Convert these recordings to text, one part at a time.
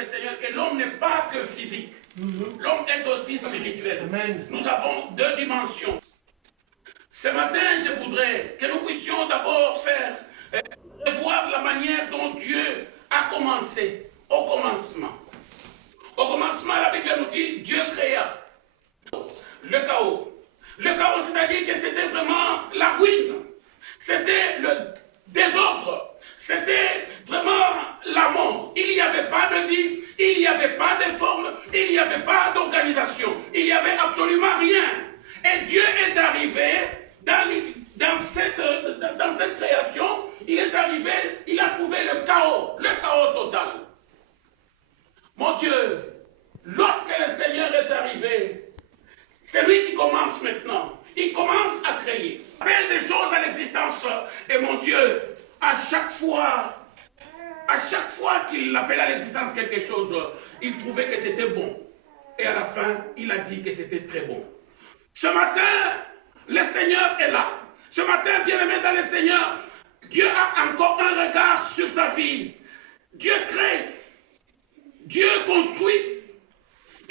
le Seigneur, que l'homme n'est pas que physique. L'homme est aussi spirituel. Amen. Nous avons deux dimensions. Ce matin, je voudrais que nous puissions d'abord faire revoir la manière dont Dieu a commencé, au commencement. Au commencement, la Bible nous dit, Dieu créa le chaos. Le chaos, c'est-à-dire que c'était vraiment la ruine. C'était le désordre. C'était vraiment la mort. Il n'y avait pas de vie, il n'y avait pas de forme, il n'y avait pas d'organisation. Il n'y avait absolument rien. Et Dieu est arrivé dans cette création, il est arrivé, il a trouvé le chaos total. Mon Dieu, lorsque le Seigneur est arrivé, c'est lui qui commence maintenant. Il commence à créer. Il appelle des choses à l'existence. Et mon Dieu, à chaque fois qu'il appelle à l'existence quelque chose, il trouvait que c'était bon. Et à la fin, il a dit que c'était très bon. Ce matin, le Seigneur est là. Ce matin, bien-aimé dans le Seigneur, Dieu a encore un regard sur ta vie. Dieu crée. Dieu construit.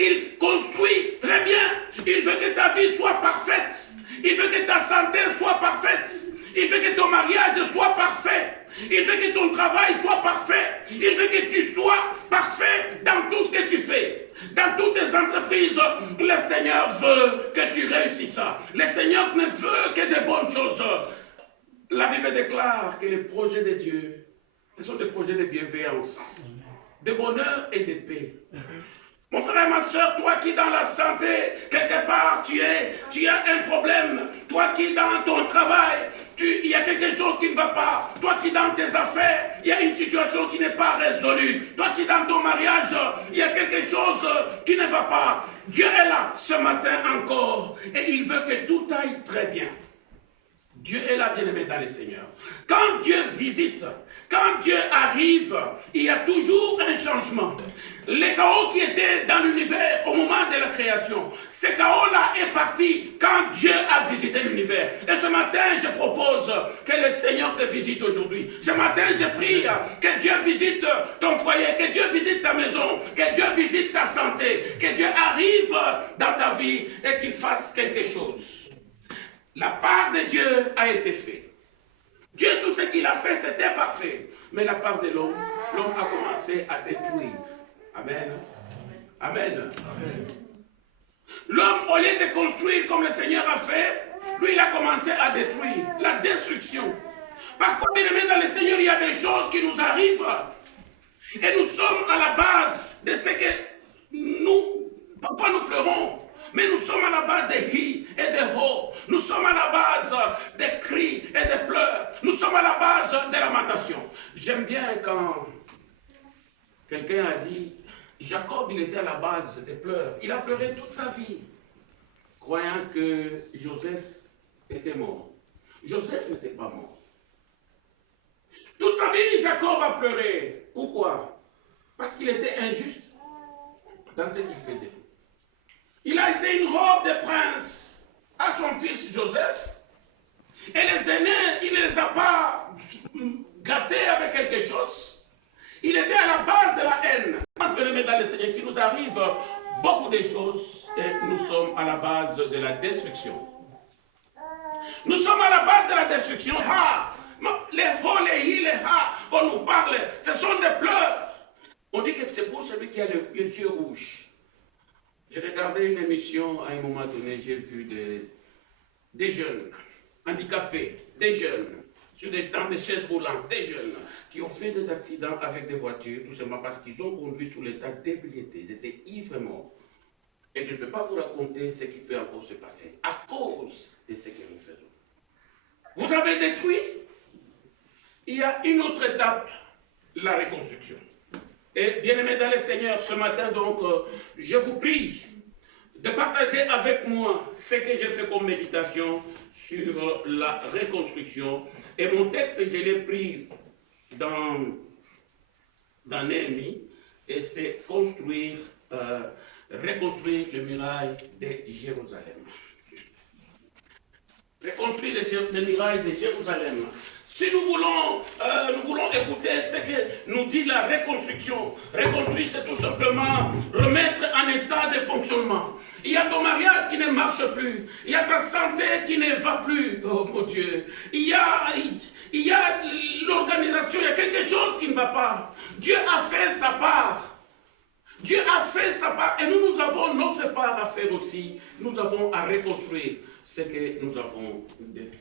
Il construit très bien. Il veut que ta vie soit parfaite. Il veut que ta santé soit parfaite. Il veut que ton mariage soit parfait. Il veut que ton travail soit parfait. Il veut que tu sois parfait dans tout ce que tu fais. Dans toutes tes entreprises, le Seigneur veut que tu réussisses. Le Seigneur ne veut que de bonnes choses. La Bible déclare que les projets de Dieu, ce sont des projets de bienveillance, de bonheur et de paix. Mon frère et ma soeur, toi qui dans la santé, quelque part, tu as un problème. Toi qui dans ton travail, il y a quelque chose qui ne va pas. Toi qui dans tes affaires, il y a une situation qui n'est pas résolue. Toi qui dans ton mariage, il y a quelque chose qui ne va pas. Dieu est là ce matin encore et il veut que tout aille très bien. Dieu est là, bien-aimé dans le Seigneur. Quand Dieu visite, quand Dieu arrive, il y a toujours un changement. Le chaos qui était dans l'univers au moment de la création, ce chaos-là est parti quand Dieu a visité l'univers. Et ce matin, je propose que le Seigneur te visite aujourd'hui. Ce matin, je prie que Dieu visite ton foyer, que Dieu visite ta maison, que Dieu visite ta santé, que Dieu arrive dans ta vie et qu'il fasse quelque chose. La part de Dieu a été faite. Dieu, tout ce qu'il a fait, c'était parfait. Mais la part de l'homme, l'homme a commencé à détruire. Amen. Amen. Amen. L'homme, au lieu de construire comme le Seigneur a fait, lui, il a commencé à détruire. La destruction. Parfois, bien aimé dans le Seigneur, il y a des choses qui nous arrivent. Et nous sommes à la base de ce que nous, parfois nous pleurons. Mais nous sommes à la base des hi et des ho. Nous sommes à la base des cris et des pleurs. Nous sommes à la base des lamentations. J'aime bien quand quelqu'un a dit, Jacob, il était à la base des pleurs. Il a pleuré toute sa vie, croyant que Joseph était mort. Joseph n'était pas mort. Toute sa vie, Jacob a pleuré. Pourquoi? Parce qu'il était injuste dans ce qu'il faisait. Il a acheté une robe de prince à son fils Joseph. Et les aînés, il ne les a pas gâtés avec quelque chose. Il était à la base de la haine. Bien-aimés dans le Seigneur, qui nous arrive beaucoup de choses et nous sommes à la base de la destruction. Nous sommes à la base de la destruction. Les ho, les hi, les ha, qu'on nous parle, ce sont des pleurs. On dit que c'est pour celui qui a les yeux rouges. J'ai regardé une émission à un moment donné, j'ai vu des jeunes handicapés, des jeunes dans des chaises roulantes, des jeunes qui ont fait des accidents avec des voitures, tout simplement parce qu'ils ont conduit sous l'état d'ébriété. Ils étaient ivres morts. Et je ne peux pas vous raconter ce qui peut encore se passer à cause de ce que nous faisons. Vous avez détruit. Il y a une autre étape, la reconstruction. Et bien aimé dans le Seigneur, ce matin donc, je vous prie de partager avec moi ce que j'ai fait comme méditation sur la reconstruction. Et mon texte, je l'ai pris dans Néhémie, et c'est reconstruire les murailles de Jérusalem. reconstruire les murailles de Jérusalem. Si nous voulons écouter ce que nous dit la reconstruction, reconstruire, c'est tout simplement remettre en état de fonctionnement. Il y a ton mariage qui ne marche plus, il y a ta santé qui ne va plus, oh mon Dieu, il y a l'organisation, il y a quelque chose qui ne va pas. Dieu a fait sa part. Dieu a fait sa part et nous avons notre part à faire aussi. Nous avons à reconstruire ce que nous avons détruit.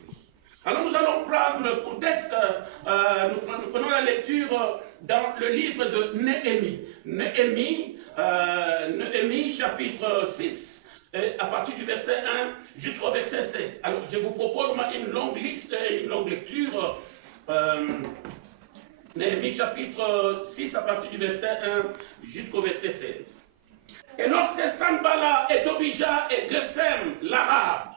Alors nous allons prendre pour texte, nous prenons la lecture dans le livre de Néhémie. Néhémie chapitre 6, à partir du verset 1 jusqu'au verset 16. Alors je vous propose une longue liste, une longue lecture. Néhémie chapitre 6 à partir du verset 1 jusqu'au verset 16. Et lorsque Sanballat et Tobija et Gesem, l'arabe,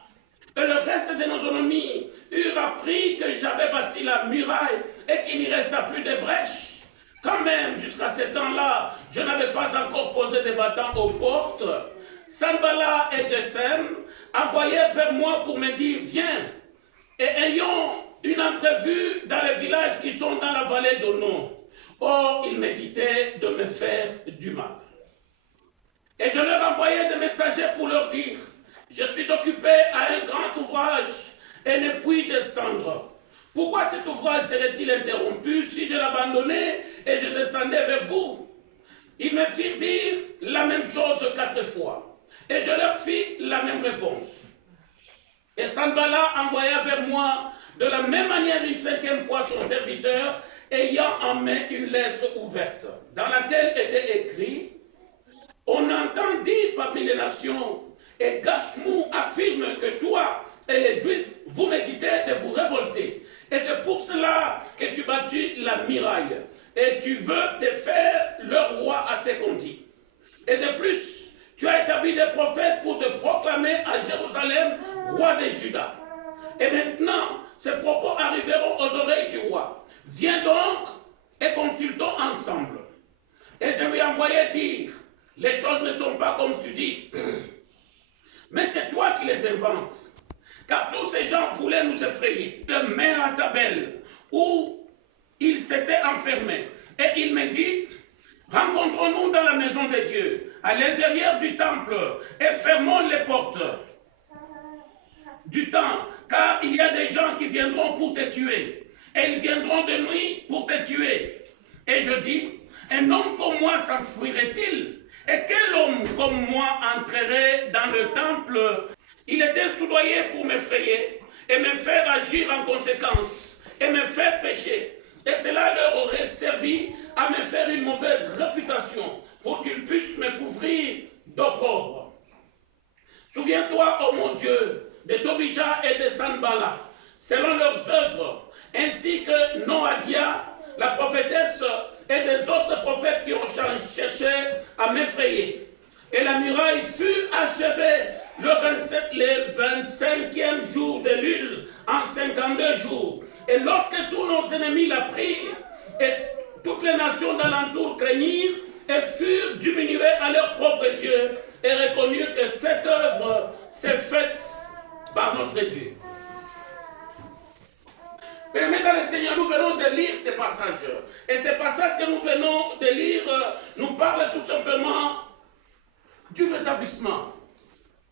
et le reste de nos ennemis eurent appris que j'avais bâti la muraille et qu'il n'y resta plus de brèches, quand même jusqu'à ce temps-là, je n'avais pas encore posé des battants aux portes, Sanballat et Gesem envoyèrent vers moi pour me dire, viens, et ayons une entrevue dans les villages qui sont dans la vallée d'Onon. Or, ils méditaient de me faire du mal. Et je leur envoyais des messagers pour leur dire, je suis occupé à un grand ouvrage et ne puis descendre. Pourquoi cet ouvrage serait-il interrompu si je l'abandonnais et je descendais vers vous? Ils me firent dire la même chose 4 fois. Et je leur fis la même réponse. Et Sanballat envoya vers moi de la même manière une 5e fois son serviteur, ayant en main une lettre ouverte, dans laquelle était écrit, on entend dire parmi les nations, et Gashmou affirme que toi et les Juifs, vous méditez de vous révolter. Et c'est pour cela que tu bâtis la muraille, et tu veux te faire le roi à ce qu'on dit. Et de plus, tu as établi des prophètes pour te proclamer à Jérusalem, roi de Juda. Et maintenant, ces propos arriveront aux oreilles du roi. Viens donc et consultons ensemble. Et je lui envoyai dire, les choses ne sont pas comme tu dis, mais c'est toi qui les inventes. Car tous ces gens voulaient nous effrayer. De Méhatabel, où ils s'étaient enfermés. Et il me dit, rencontrons-nous dans la maison de Dieu, à l'intérieur du temple, et fermons les portes du temps, car il y a des gens qui viendront pour te tuer, et ils viendront de nuit pour te tuer. Et je dis, un homme comme moi s'enfuirait-il? Et quel homme comme moi entrerait dans le temple? Il était soudoyé pour m'effrayer et me faire agir en conséquence et me faire pécher. Et cela leur aurait servi à me faire une mauvaise réputation pour qu'ils puissent me couvrir d'opprobre. Souviens-toi, ô mon Dieu, de Tobija et de Sanballat, selon leurs œuvres, ainsi que Noadia, la prophétesse, et des autres prophètes qui ont cherché à m'effrayer. Et la muraille fut achevée le 25e jour de l'Ule, en 52 jours. Et lorsque tous nos ennemis la prirent, et toutes les nations d'alentour craignirent, et furent diminuées à leurs propres yeux, et reconnurent que cette œuvre s'est faite par notre Dieu. Bien-aimés dans le Seigneur, nous venons de lire ces passages. Et ces passages que nous venons de lire nous parlent tout simplement du rétablissement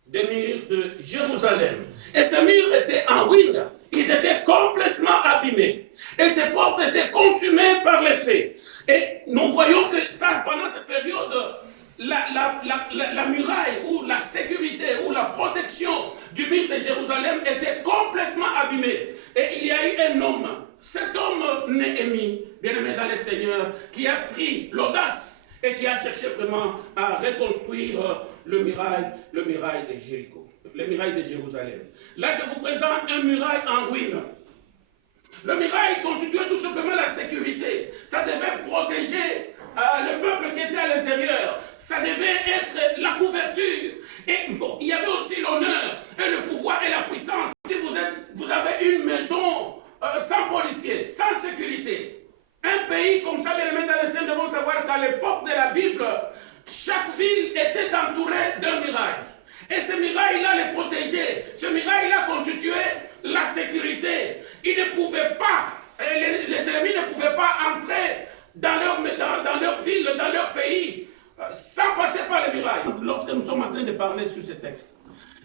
des murs de Jérusalem. Et ces murs étaient en ruine. Ils étaient complètement abîmés. Et ces portes étaient consumées par les feux. Et nous voyons que ça, pendant cette période, la muraille ou la sécurité ou la protection du mur de Jérusalem était complètement abîmée. Et il y a eu un homme, cet homme Néhémie, bien-aimé dans le Seigneur, qui a pris l'audace et qui a cherché vraiment à reconstruire le muraille de Jéricho, le muraille de Jérusalem. Là, je vous présente un muraille en ruine. Le muraille constituait tout simplement la sécurité. Ça devait protéger le peuple qui était à l'intérieur. Ça devait être la couverture. Et bon, il y avait aussi l'honneur et le pouvoir et la puissance. Si vous avez une maison sans policiers, sans sécurité, un pays comme ça, les dans les scènes devront savoir qu'à l'époque de la Bible, chaque ville était entourée d'un muraille. Et ce muraille-là les protégeait. Ce muraille-là constituait la sécurité. Ils ne pouvaient pas, les ennemis ne pouvaient pas entrer dans leur ville, dans leur pays, sans passer par les murailles. Lorsque nous sommes en train de parler sur ce texte,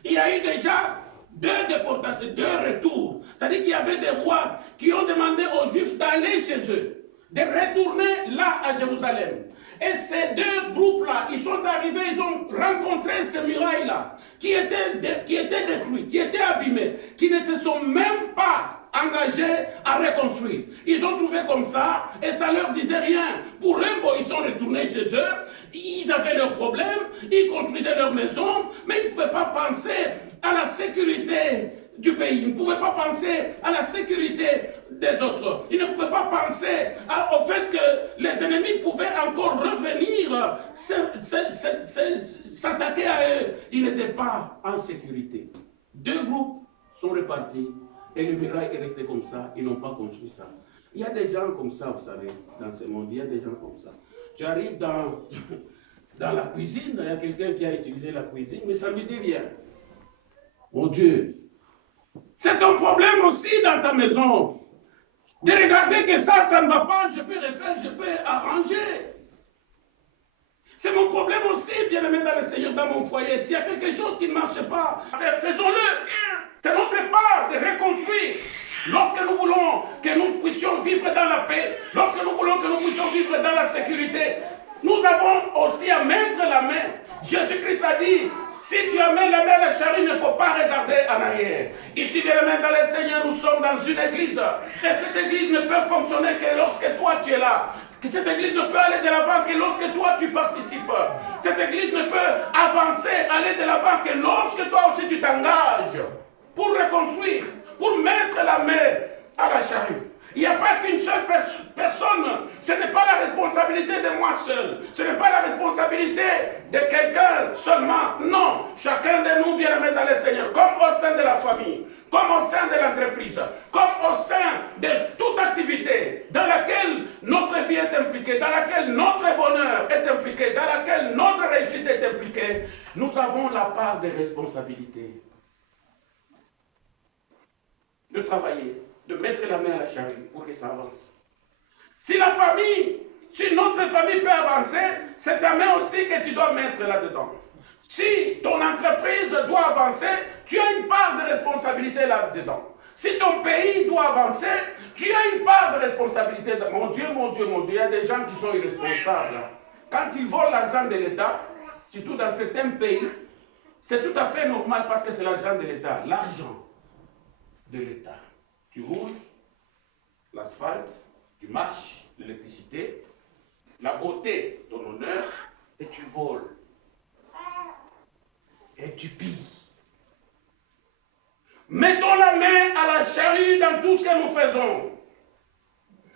il y a eu déjà deux déportations, deux retours. C'est-à-dire qu'il y avait des rois qui ont demandé aux Juifs d'aller chez eux, de retourner là à Jérusalem. Et ces deux groupes-là, ils sont arrivés, ils ont rencontré ces murailles-là, qui étaient détruites, qui étaient abîmées, qui ne se sont même pas engagés à reconstruire. Ils ont trouvé comme ça, et ça ne leur disait rien. Pour eux, bon, ils sont retournés chez eux, ils avaient leurs problèmes, ils construisaient leur maison, mais ils ne pouvaient pas penser à la sécurité du pays. Ils ne pouvaient pas penser à la sécurité des autres. Ils ne pouvaient pas penser au fait que les ennemis pouvaient encore revenir s'attaquer à eux. Ils n'étaient pas en sécurité. Deux groupes sont repartis et le muraille est resté comme ça. Ils n'ont pas construit ça. Il y a des gens comme ça, vous savez, dans ce monde. Il y a des gens comme ça. Tu arrives dans la cuisine, il y a quelqu'un qui a utilisé la cuisine, mais ça ne lui dit rien. Mon Dieu, c'est ton problème aussi dans ta maison. De regarder que ça ne va pas, je peux refaire, je peux arranger. C'est mon problème aussi, bien-aimé dans le Seigneur, dans mon foyer. S'il y a quelque chose qui ne marche pas, faisons-le. C'est notre part de reconstruire. Lorsque nous voulons que nous puissions vivre dans la paix, lorsque nous voulons que nous puissions vivre dans la sécurité, nous avons aussi à mettre la main. Jésus-Christ a dit, si tu amènes la main à la charrue, il ne faut pas regarder en arrière. Ici, bien aimé dans le Seigneur, nous sommes dans une église. Et cette église ne peut fonctionner que lorsque toi tu es là. Que cette église ne peut aller de l'avant que lorsque toi tu participes. Cette église ne peut avancer, aller de l'avant que lorsque toi aussi tu t'engages pour reconstruire, pour mettre la main à la charrue. Il n'y a pas qu'une seule personne. Ce n'est pas la responsabilité de moi seul. Ce n'est pas la responsabilité de quelqu'un seulement. Non. Chacun de nous, bien-aimés dans le Seigneur, comme au sein de la famille, comme au sein de l'entreprise, comme au sein de toute activité dans laquelle notre vie est impliquée, dans laquelle notre bonheur est impliqué, dans laquelle notre réussite est impliquée, nous avons la part de responsabilité de travailler, de mettre la main à la charrue pour que ça avance. Si la famille, si notre famille peut avancer, c'est ta main aussi que tu dois mettre là-dedans. Si ton entreprise doit avancer, tu as une part de responsabilité là-dedans. Si ton pays doit avancer, tu as une part de responsabilité. Mon Dieu, mon Dieu, mon Dieu, il y a des gens qui sont irresponsables. Quand ils volent l'argent de l'État, surtout dans certains pays, c'est tout à fait normal parce que c'est l'argent de l'État. L'argent de l'État. Tu roules l'asphalte, tu marches l'électricité, la beauté, ton honneur, et tu voles. Et tu pilles. Mettons la main à la charrue dans tout ce que nous faisons.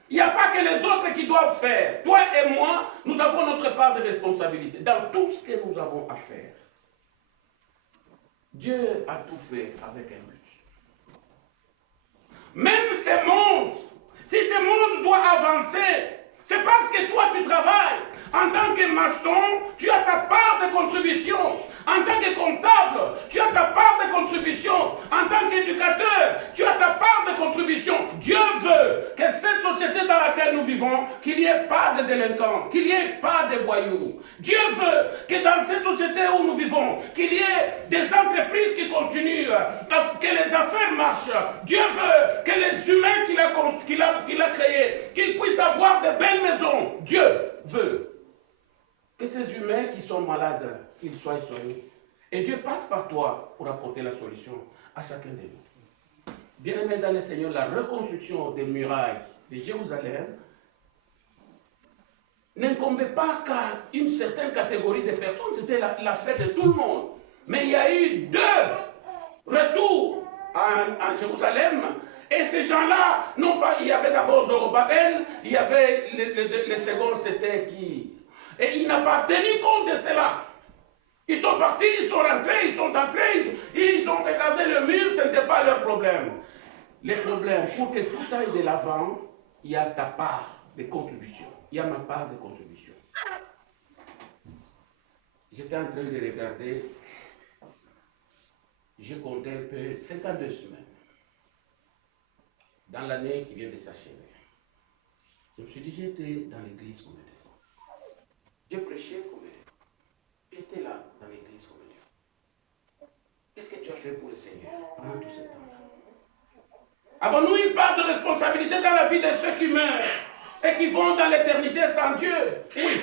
Il n'y a pas que les autres qui doivent faire. Toi et moi, nous avons notre part de responsabilité dans tout ce que nous avons à faire. Dieu a tout fait avec un but. Même ce monde, si ce monde doit avancer, c'est parce que toi tu travailles. En tant que maçon, tu as ta part de contribution. En tant que comptable, tu as ta part de contribution. En tant qu'éducateur, tu as ta part de contribution. Dieu veut que cette société dans laquelle nous vivons, qu'il n'y ait pas de délinquants, qu'il n'y ait pas de voyous. Dieu veut que dans cette société où nous vivons, qu'il y ait des entreprises qui continuent, que les affaires marchent. Dieu veut que les humains qu'il a créés, qu'ils puissent avoir de belles maisons. Dieu veut que ces humains qui sont malades, qu'ils soient soignés. Et Dieu passe par toi pour apporter la solution à chacun de nous. Bien-aimés dans le Seigneur, la reconstruction des murailles de Jérusalem n'incombait pas qu'à une certaine catégorie de personnes, c'était l'affaire de tout le monde. Mais il y a eu deux retours en Jérusalem. Et ces gens-là, non pas, il y avait d'abord Zorobabel, il y avait le second, c'était qui? Et il n'a pas tenu compte de cela. Ils sont partis, ils sont rentrés, ils sont entrés, ils ont regardé le mur, ce n'était pas leur problème. Les problèmes, pour que tout aille de l'avant, il y a ta part de contribution. Il y a ma part de contribution. J'étais en train de regarder, je comptais un peu, 52 semaines. dans l'année qui vient de s'achever, je me suis dit, j'étais dans l'église combien de fois? J'ai prêché combien de fois? J'étais là dans l'église combien de fois? Qu'est-ce que tu as fait pour le Seigneur pendant tout ce temps-là? Avons-nous une part de responsabilité dans la vie de ceux qui meurent et qui vont dans l'éternité sans Dieu? Oui.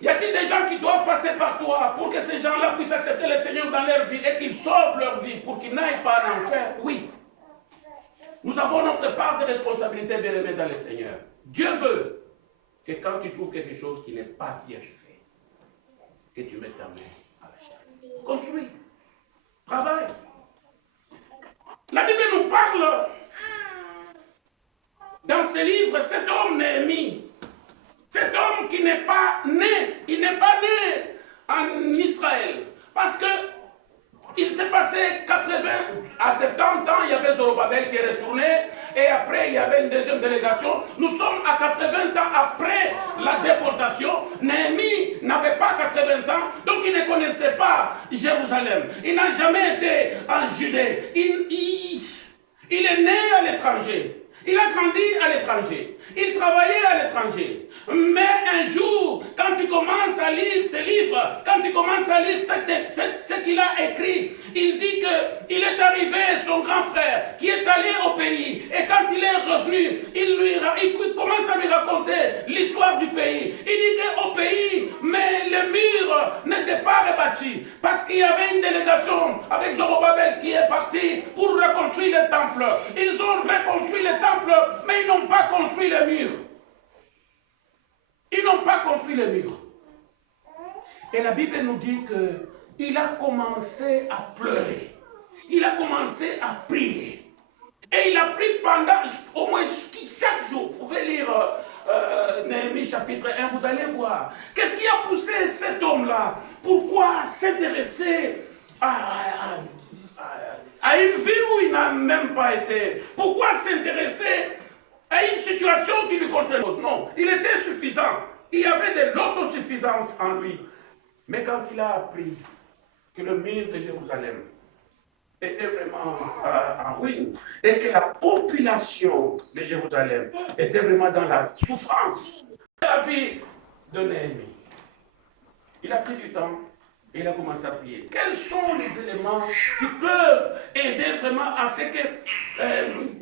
Y a-t-il des gens qui doivent passer par toi pour que ces gens-là puissent accepter le Seigneur dans leur vie et qu'ils sauvent leur vie pour qu'ils n'aillent pas en enfer? Oui. Nous avons notre part de responsabilité, bien-aimés dans le Seigneur. Dieu veut que quand tu trouves quelque chose qui n'est pas bien fait, que tu mettes ta main à la charge. Construis. Travaille. La Bible nous parle dans ce livre, cet homme Néhémie. Cet homme qui n'est pas né, il n'est pas né en Israël. Parce que il s'est passé 80 à 70 ans, il y avait Zorobabel qui est retourné, et après il y avait une deuxième délégation. Nous sommes à 80 ans après la déportation. Néhémie n'avait pas 80 ans, donc il ne connaissait pas Jérusalem. Il n'a jamais été en Judée. Il est né à l'étranger. Il a grandi à l'étranger. Il travaillait à l'étranger. Mais un jour, quand tu commences à lire ce livre, quand tu commences à lire ce qu'il a écrit, il dit qu'il est arrivé, son grand frère, qui est allé au pays. Et quand il est revenu, il commence à lui raconter l'histoire du pays. Il dit qu'au pays, mais le mur n'était pas rebattu. Parce qu'il y avait une délégation avec Zorobabel qui est parti pour reconstruire le temple. Ils ont reconstruit le temple, mais ils n'ont pas construit le mur. Ils n'ont pas construit le mur. Et la Bible nous dit qu'il a commencé à pleurer. Il a commencé à prier. Et il a prié pendant, au moins chaque jour, vous pouvez lire Néhémie chapitre 1, vous allez voir. Qu'est-ce qui a poussé cet homme-là? Pourquoi s'intéresser à une vie où il n'a même pas été? Pourquoi s'intéresser à une situation qui lui concerne? Non, il était suffisant. Il y avait de l'autosuffisance en lui. Mais quand il a appris que le mur de Jérusalem était vraiment en ruine et que la population de Jérusalem était vraiment dans la souffrance, la vie de Néhémie, il a pris du temps et il a commencé à prier. Quels sont les éléments qui peuvent aider vraiment à ce que,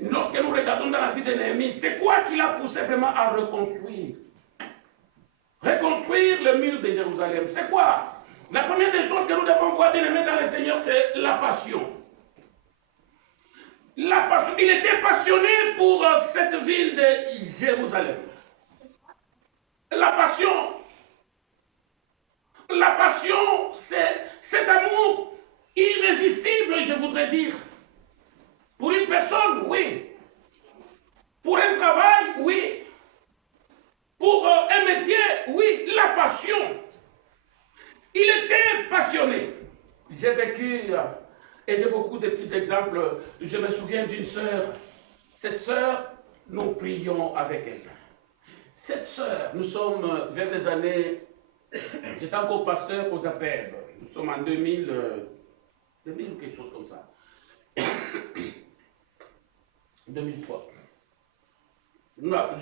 lorsque nous regardons dans la vie de Néhémie, c'est quoi qui l'a poussé vraiment à reconstruire? Reconstruire le mur de Jérusalem, c'est quoi? La première des choses que nous devons voir, bien aimés dans le Seigneur, c'est la passion. La passion. Il était passionné pour cette ville de Jérusalem. La passion, c'est cet amour irrésistible, je voudrais dire. Pour une personne, oui. Pour un travail, oui. Pour un métier, oui. La passion. Il était passionné. J'ai vécu, et j'ai beaucoup de petits exemples. Je me souviens d'une sœur. Cette sœur, nous prions avec elle. Cette sœur, nous sommes vers les années... J'étais encore pasteur aux APEB. Nous sommes en 2000 ou quelque chose comme ça. 2003.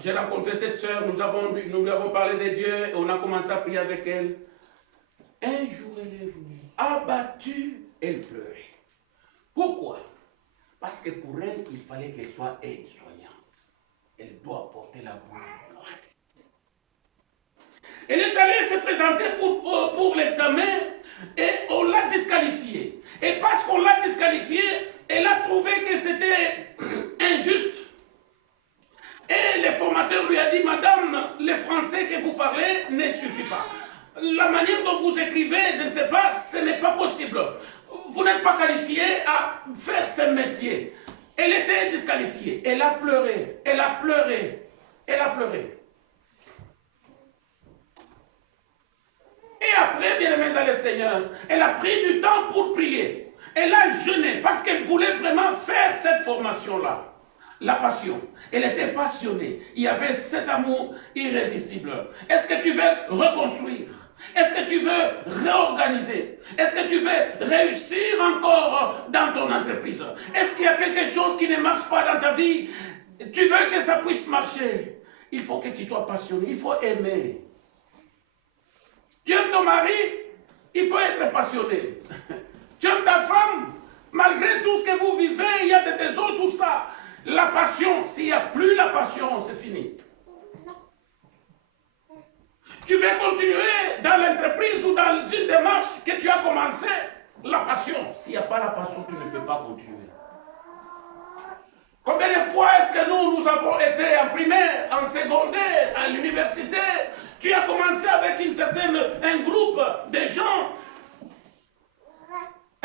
J'ai rencontré cette sœur, nous lui avons parlé de Dieu et on a commencé à prier avec elle. Un jour, elle est venue, abattue, elle pleurait. Pourquoi? Parce que pour elle, il fallait qu'elle soit aide-soignante. Elle doit porter la blouse blanche. Elle est allée se présenter pour l'examen et on l'a disqualifiée. Et parce qu'on l'a disqualifiée, elle a trouvé que c'était injuste. Et le formateur lui a dit, madame, le français que vous parlez ne suffit pas. La manière dont vous écrivez, je ne sais pas, ce n'est pas possible. Vous n'êtes pas qualifié à faire ce métier. Elle était disqualifiée. Elle a pleuré. Elle a pleuré. Elle a pleuré. Et après, bien aimé dans le Seigneur, elle a pris du temps pour prier. Elle a jeûné parce qu'elle voulait vraiment faire cette formation-là. La passion. Elle était passionnée. Il y avait cet amour irrésistible. Est-ce que tu veux reconstruire? Est-ce que tu veux réorganiser? Est-ce que tu veux réussir encore dans ton entreprise? Est-ce qu'il y a quelque chose qui ne marche pas dans ta vie? Tu veux que ça puisse marcher? Il faut que tu sois passionné, il faut aimer. Tu aimes ton mari? Il faut être passionné. Tu aimes ta femme? Malgré tout ce que vous vivez, il y a des déserts, tout ça. La passion, s'il n'y a plus la passion, c'est fini. Tu veux continuer dans l'entreprise ou dans une démarche que tu as commencé? La passion. S'il n'y a pas la passion, tu ne peux pas continuer. Combien de fois est-ce que nous avons été en primaire, en secondaire, à l'université? Tu as commencé avec un groupe de gens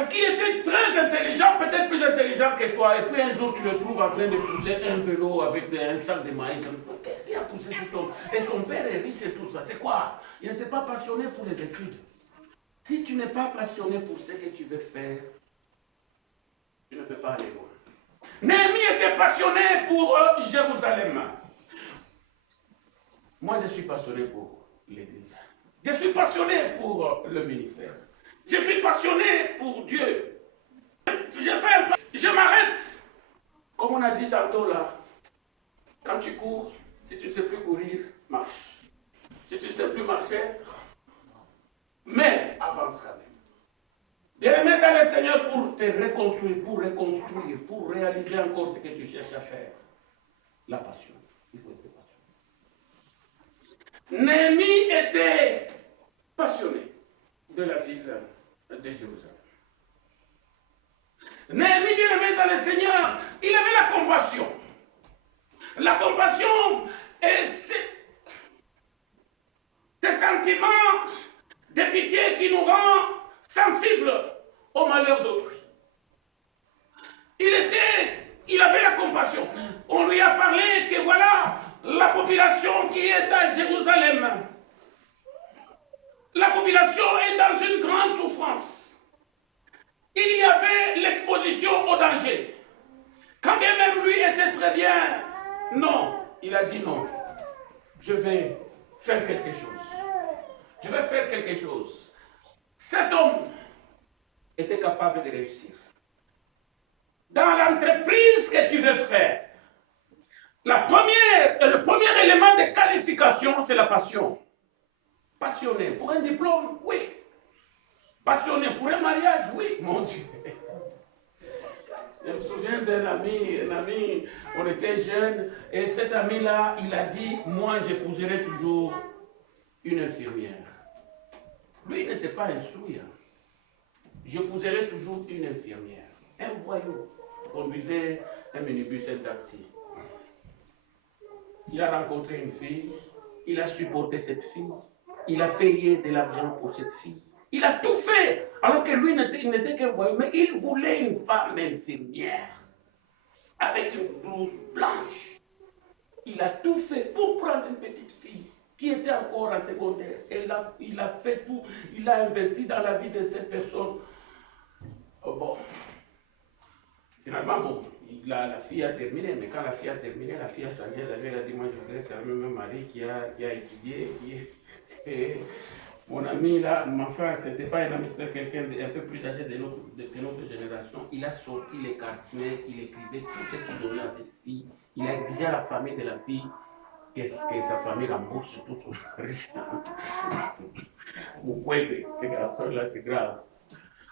qui étaient très intelligents, peut-être plus intelligents que toi, et puis un jour tu le trouves en train de pousser un vélo avec un sac de maïs. Qu'est-ce qui a poussé cet homme? Et son père est riche et tout ça. C'est quoi? Il n'était pas passionné pour les études. Si tu n'es pas passionné pour ce que tu veux faire, tu ne peux pas aller loin. Néhémie était passionné pour Jérusalem. Moi, je suis passionné pour l'Église. Je suis passionné pour le ministère. Je suis passionné pour Dieu. Je m'arrête. Comme on a dit tantôt là, quand tu cours, si tu ne sais plus courir, marche. Si tu ne sais plus marcher, mais avance quand même. Bien-aimé dans le Seigneur, pour te reconstruire, pour réaliser encore ce que tu cherches à faire. La passion. Il faut être passionné. Néhémie était passionné de la ville de Jérusalem. Néhémie, bien-aimé dans le Seigneur, il avait la compassion. La compassion est ce sentiment de pitié qui nous rend sensibles au malheur d'autrui. Il avait la compassion. On lui a parlé que voilà la population qui est à Jérusalem. La population est dans une grande souffrance. Il y avait l'exposition au danger. Quand bien même lui était très bien, non, il a dit non. Je vais faire quelque chose. Je vais faire quelque chose. Cet homme était capable de réussir. Dans l'entreprise que tu veux faire, le premier élément de qualification, c'est la passion. Passionné pour un diplôme, oui. Passionné pour un mariage, oui, mon Dieu. Je me souviens d'un ami, on était jeunes, et cet ami-là, il a dit, moi j'épouserai toujours une infirmière. Lui, il n'était pas instruit. J'épouserai toujours une infirmière. Un voyou conduisait un minibus, un taxi. Il a rencontré une fille, il a supporté cette fille, il a payé de l'argent pour cette fille. Il a tout fait, alors que lui n'était qu'un voyou, mais il voulait une femme infirmière, avec une blouse blanche. Il a tout fait pour prendre une petite fille qui était encore en secondaire. Et là, il a fait tout, il a investi dans la vie de cette personne. Oh bon, finalement, bon, la fille a terminé, mais quand la fille a terminé, la fille a changé d'avis, elle a dit, moi je voudrais quand même un mari qui a étudié, et mon ami là, ma frère, c'était pas un ami, c'était quelqu'un un peu plus âgé de notre génération. Il a sorti les cartons, il écrivait tout ce qu'il donnait à cette fille. Il a exigé à la famille de la fille que sa famille rembourse tout son argent. Vous pouvez, ces garçons-là, c'est grave.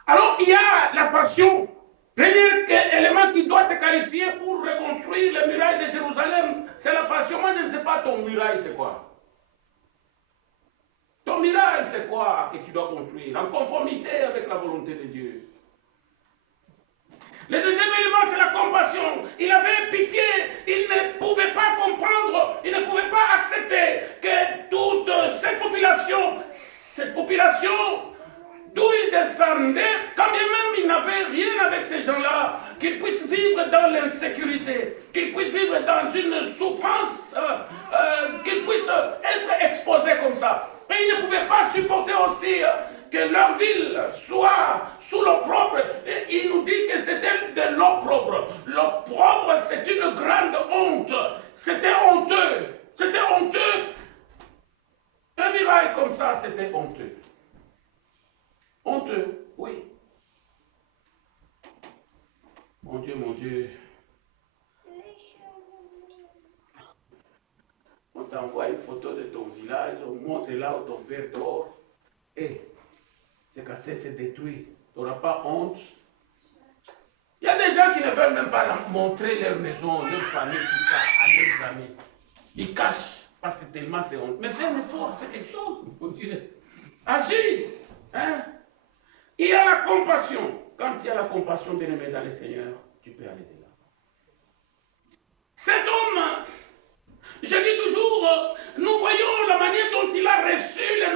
Alors, il y a la passion. Premier élément qui doit te qualifier pour reconstruire les murailles de Jérusalem, c'est la passion. Moi, je ne sais pas ton muraille, c'est quoi. Ton miracle, c'est quoi que tu dois construire en conformité avec la volonté de Dieu? Le deuxième élément, c'est la compassion. Il avait pitié, il ne pouvait pas comprendre, il ne pouvait pas accepter que toute cette population, d'où il descendait, quand bien même il n'avait rien avec ces gens-là, qu'ils puissent vivre dans l'insécurité, qu'ils puissent vivre dans une souffrance, qu'ils puissent être exposés comme ça. Et ils ne pouvaient pas supporter aussi que leur ville soit sous l'opprobre. Et il nous dit que c'était de l'opprobre. L'opprobre, c'est une grande honte. C'était honteux. C'était honteux Un miracle comme ça, c'était honteux. Honteux, oui. Mon Dieu, mon Dieu. On t'envoie une photo de ton village, on montre là où ton père dort. Et c'est cassé, c'est détruit. Tu n'auras pas honte. Il y a des gens qui ne veulent même pas montrer leur maison, leur famille, tout ça, à leurs amis. Ils cachent parce que tellement c'est honte. Mais fais un effort, fais quelque chose, mon Dieu. Agis. Hein? Il y a la compassion. Quand il y a la compassion, bien aimé dans le Seigneur, tu peux aller de là. Cet homme, je dis toujours, nous voyons la manière dont il a reçu la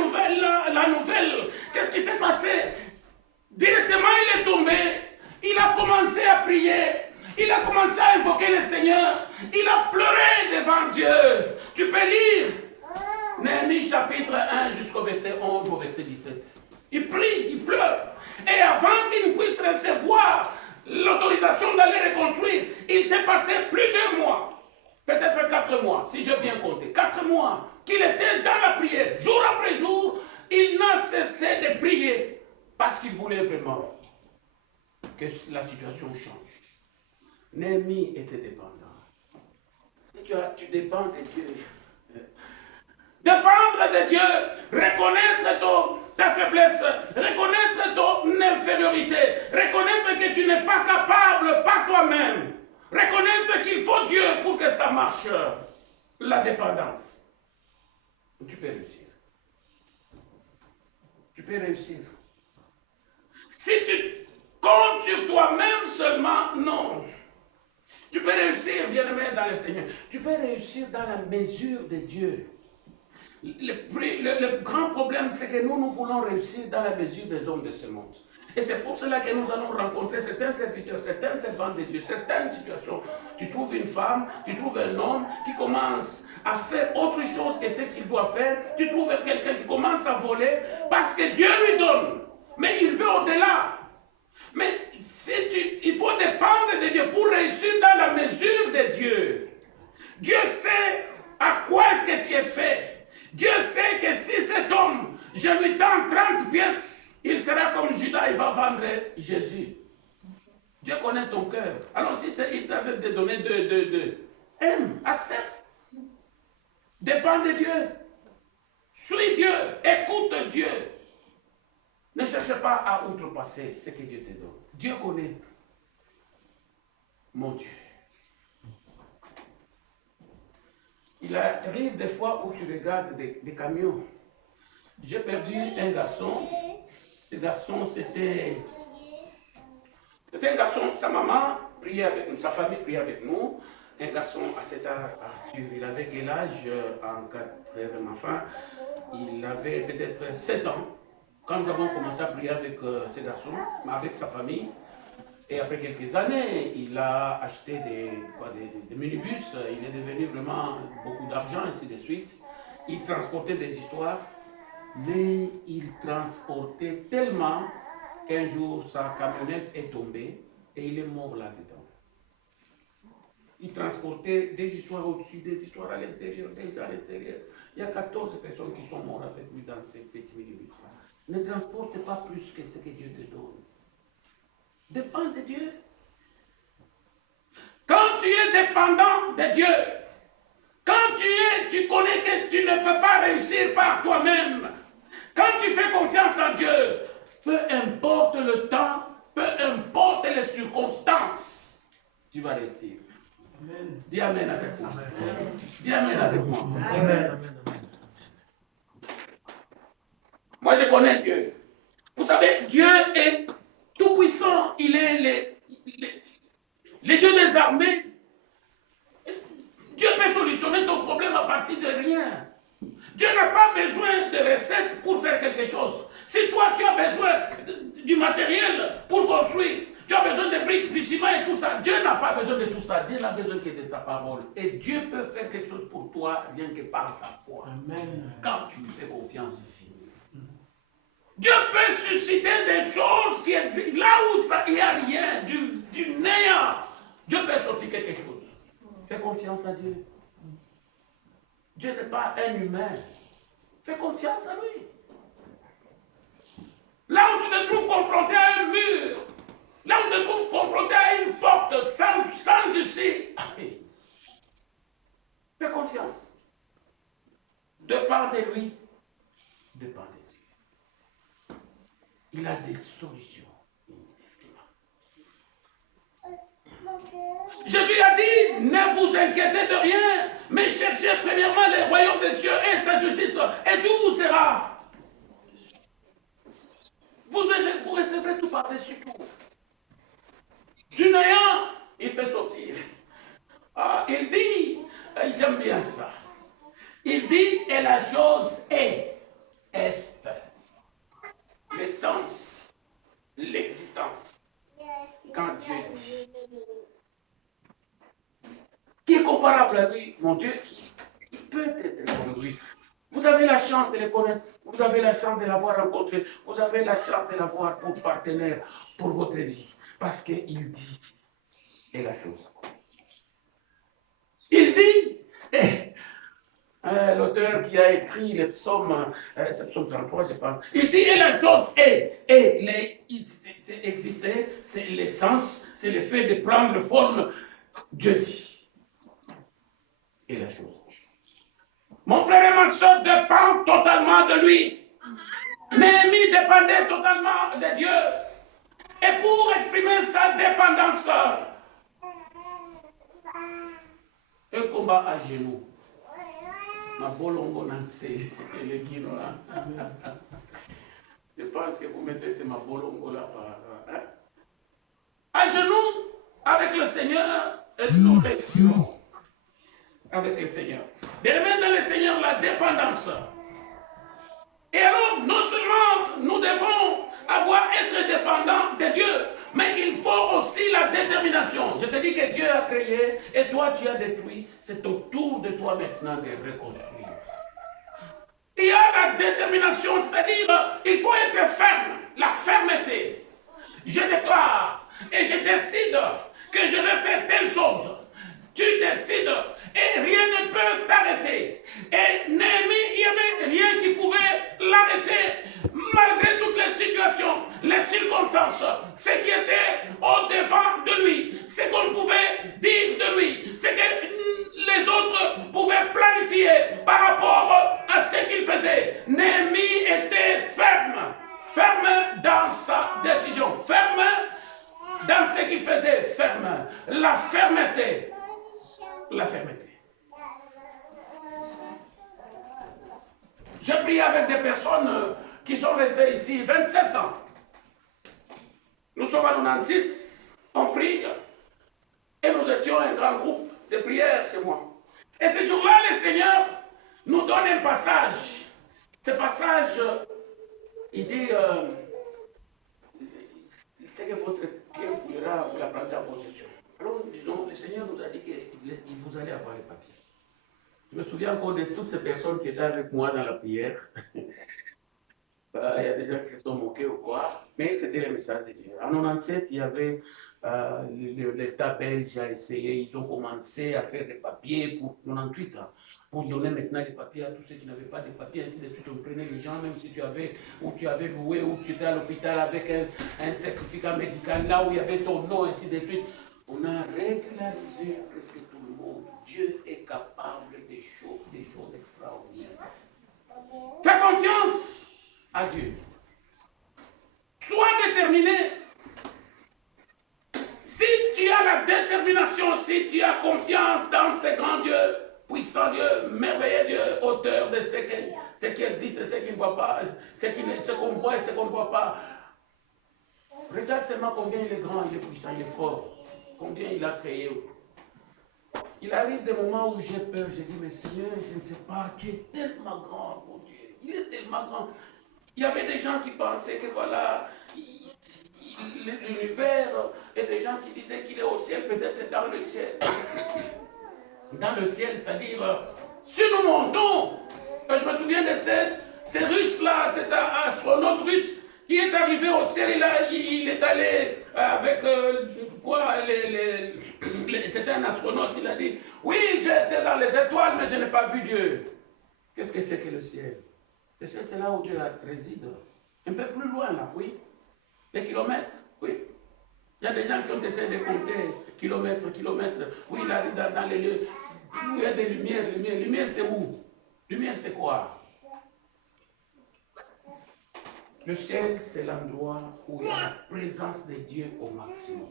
nouvelle. Qu'est-ce qui s'est passé? Directement, il est tombé. Il a commencé à prier. Il a commencé à invoquer le Seigneur. Il a pleuré devant Dieu. Tu peux lire Néhémie chapitre 1 jusqu'au verset 11 au verset 17. Il prie, il pleure. Et avant qu'il puisse recevoir l'autorisation d'aller reconstruire, il s'est passé plusieurs mois. Peut-être 4 mois, si j'ai bien compté. 4 mois qu'il était dans la prière. Jour après jour, il n'a cessé de prier. Parce qu'il voulait vraiment que la situation change. Néhémie était dépendant. Si tu dépends de Dieu, dépendre de Dieu, reconnaître ta faiblesse, reconnaître ton infériorité, reconnaître que tu n'es pas capable par toi-même, reconnaître qu'il faut Dieu pour que ça marche, la dépendance. Tu peux réussir. Tu peux réussir. Si tu comptes sur toi-même seulement, non. Tu peux réussir, bien-aimé, dans le Seigneur. Tu peux réussir dans la mesure de Dieu. Le grand problème, c'est que nous voulons réussir dans la mesure des hommes de ce monde. Et c'est pour cela que nous allons rencontrer certains serviteurs, certains servants de Dieu, certaines situations. Tu trouves une femme, tu trouves un homme qui commence à faire autre chose que ce qu'il doit faire. Tu trouves quelqu'un qui commence à voler parce que Dieu lui donne. Mais il veut au-delà. Mais il faut dépendre de Dieu pour réussir dans la mesure de Dieu. Dieu sait à quoi est-ce que tu es fait. Dieu sait que si cet homme, je lui tends 30 pièces, il sera comme Judas, il va vendre Jésus. Dieu connaît ton cœur. Alors si il t'a donné deux, aime, accepte. Dépends de Dieu. Suis Dieu. Écoute Dieu. Ne cherche pas à outrepasser ce que Dieu te donne. Dieu connaît. Mon Dieu. Il arrive des fois où tu regardes des camions. J'ai perdu un garçon. Ce garçon, c'était un garçon, sa maman priait avec nous, sa famille priait avec nous. Un garçon à cet âge, Arthur, il avait quel âge en 80, enfin, il avait peut-être 7 ans. Quand nous avons commencé à prier avec ce garçon, avec sa famille, et après quelques années, il a acheté des minibus, il est devenu vraiment beaucoup d'argent, ainsi de suite. Il transportait des histoires, mais il transportait tellement qu'un jour, sa camionnette est tombée et il est mort là-dedans. Il transportait des histoires au-dessus, des histoires à l'intérieur, des à l'intérieur. Il y a 14 personnes qui sont mortes avec lui dans ces petits minibus. Ne transporte pas plus que ce que Dieu te donne. Dépends de Dieu. Quand tu es dépendant de Dieu, quand tu connais que tu ne peux pas réussir par toi-même, quand tu fais confiance en Dieu, peu importe le temps, peu importe les circonstances, tu vas réussir. Amen. Dis Amen avec moi. Amen. Dis Amen avec moi. Amen. Moi, je connais Dieu. Vous savez, Dieu est tout puissant. Il est le Dieu des armées. Dieu peut solutionner ton problème à partir de rien. Dieu n'a pas besoin de recettes pour faire quelque chose. Si toi, tu as besoin du matériel pour construire, tu as besoin de briques, du ciment et tout ça, Dieu n'a pas besoin de tout ça. Dieu n'a besoin que de sa parole. Et Dieu peut faire quelque chose pour toi, rien que par sa foi. Amen. Quand tu lui fais confiance, c'est fini. Dieu peut susciter des choses qui existent. Là où il n'y a rien, du néant, Dieu peut sortir quelque chose. Fais confiance à Dieu. Dieu n'est pas un humain. Fais confiance à lui. Là où tu te trouves confronté à un mur, là où tu te trouves confronté à une porte sans issue, fais confiance. Dépend de lui, dépend de Dieu. Il a des solutions inestimables. Jésus a dit, ne vous inquiétez de rien, mais cherchez premièrement les royaumes des cieux et sa justice, et tout vous sera. Vous recevrez tout par-dessus tout. Du néant, il fait sortir. Ah, il dit, j'aime bien ça. Il dit, et la chose est l'essence, l'existence. Quand Dieu dit, qui est comparable à lui, mon Dieu, qui peut être comme lui. Vous avez la chance de le connaître, vous avez la chance de l'avoir rencontré, vous avez la chance de l'avoir pour partenaire pour votre vie. Parce qu'il dit, et la chose. Il dit, l'auteur qui a écrit les psaumes, c'est psaume 33, je pense, il dit, et la chose est, exister, c'est l'essence, c'est le fait de prendre forme, Dieu dit, et la chose. Mon frère et ma soeur dépendent totalement de lui. Néhémie dépendait totalement de Dieu. Et pour exprimer sa dépendance, un combat à genoux. Ma bolongo nansé et le guino là. Je pense que vous mettez ce ma bolongo là. À genoux, avec le Seigneur, et nous réussirons. Avec le Seigneur. De remettre dans le Seigneur la dépendance. Et alors, non seulement nous devons être dépendants de Dieu, mais il faut aussi la détermination. Je te dis que Dieu a créé et toi tu as détruit. C'est au tour de toi maintenant de reconstruire. Il y a la détermination, c'est-à-dire il faut être ferme, la fermeté. Je déclare et je décide que je vais faire telle chose. Tu décides et rien ne peut t'arrêter. Et Néhémie, il n'y avait rien qui pouvait l'arrêter, malgré toutes les situations, les circonstances, ce qui était au-devant de lui, ce qu'on pouvait dire de lui, ce que les autres pouvaient planifier par rapport à ce qu'il faisait. Néhémie était ferme, ferme dans sa décision, ferme dans ce qu'il faisait, ferme, la fermeté. La fermeté. J'ai prié avec des personnes qui sont restées ici 27 ans. Nous sommes à 96, on prie, et nous étions un grand groupe de prière chez moi. Et ce jour-là, le Seigneur nous donne un passage. Ce passage, il dit, c'est que votre pied foulera, vous la prendrez en possession. Alors, disons, le Seigneur nous a dit que vous allez avoir les papiers. Je me souviens encore de toutes ces personnes qui étaient avec moi dans la prière. Il y a des gens qui se sont moqués ou quoi, mais c'était le message de Dieu. En 97, il y avait l'État belge a essayé, ils ont commencé à faire des papiers pour 98 ans. Pour donner maintenant des papiers à tous ceux qui n'avaient pas de papiers, ainsi de suite. On prenait les gens, même si tu avais loué, ou tu étais à l'hôpital avec un certificat médical, là où il y avait ton nom, ainsi de suite. On a régularisé presque tout le monde. Dieu est capable des choses extraordinaires. Fais confiance à Dieu. Sois déterminé. Si tu as la détermination, si tu as confiance dans ce grand Dieu, puissant Dieu, merveilleux Dieu, auteur de ce qui existe et ce qui ne voit pas, ce qu'on voit et ce qu'on ne voit pas. Regarde seulement combien il est grand, il est puissant, il est fort. Combien il a créé. Il arrive des moments où j'ai peur, je dis, mais Seigneur, je ne sais pas, tu es tellement grand, mon Dieu. Il est tellement grand. Il y avait des gens qui pensaient que voilà, l'univers, et des gens qui disaient qu'il est au ciel, peut-être c'est dans le ciel. Dans le ciel, c'est-à-dire, si nous montons, je me souviens de ces Russes-là, cet astronaute russe qui est arrivé au ciel, il est allé avec c'était un astronaute, il a dit, oui, j'étais dans les étoiles, mais je n'ai pas vu Dieu. Qu'est-ce que c'est que le ciel? Le ciel, c'est là où Dieu réside. Un peu plus loin, là, oui. Des kilomètres, oui. Il y a des gens qui ont essayé de compter kilomètres, kilomètres. Oui, il arrive dans les lieux où il y a des lumières. Lumière, c'est où? Lumière, c'est quoi? Le ciel, c'est l'endroit où il y a la présence de Dieu au maximum.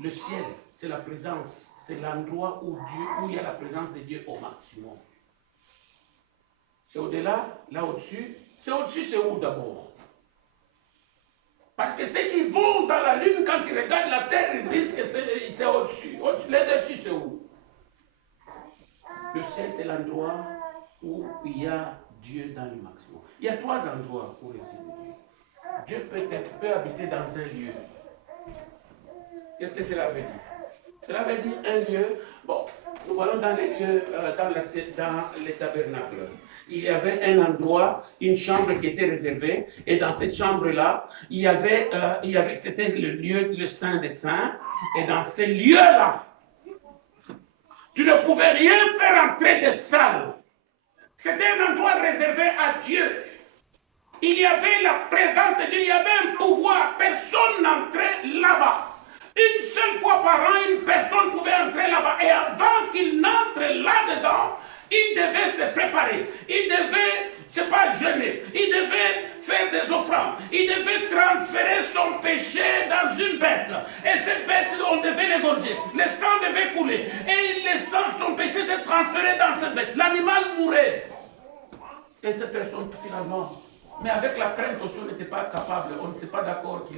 Le ciel, c'est la présence, c'est l'endroit où il y a la présence de Dieu au maximum. C'est au-delà, là au-dessus. C'est au-dessus, c'est où d'abord? Parce que ceux qui vont dans la lune, quand ils regardent la terre, ils disent que c'est au-dessus. Les dessus, c'est où? Le ciel, c'est l'endroit où il y a Dieu dans le maximum. Il y a 3 endroits où réside Dieu. Dieu peut habiter dans un lieu. Qu'est-ce que cela veut dire? Cela veut dire un lieu. Bon, nous voyons dans les lieux, dans les tabernacles. Il y avait un endroit, une chambre qui était réservée, et dans cette chambre-là, c'était le lieu, le Saint des Saints, et dans ce lieu-là, tu ne pouvais rien faire entrer des salles. C'était un endroit réservé à Dieu. Il y avait la présence de Dieu, il y avait un pouvoir, personne n'entrait là-bas. Une seule fois par an, une personne pouvait entrer là-bas. Et avant qu'il n'entre là-dedans, il devait se préparer. Il devait, c'est pas jeûner, il devait faire des offrandes. Il devait transférer son péché dans une bête. Et cette bête, on devait l'égorger. Le sang devait couler. Et le sang, son péché était transféré dans cette bête. L'animal mourait. Et cette personne, finalement, mais avec la crainte aussi, on n'était pas capable, on ne s'est pas d'accord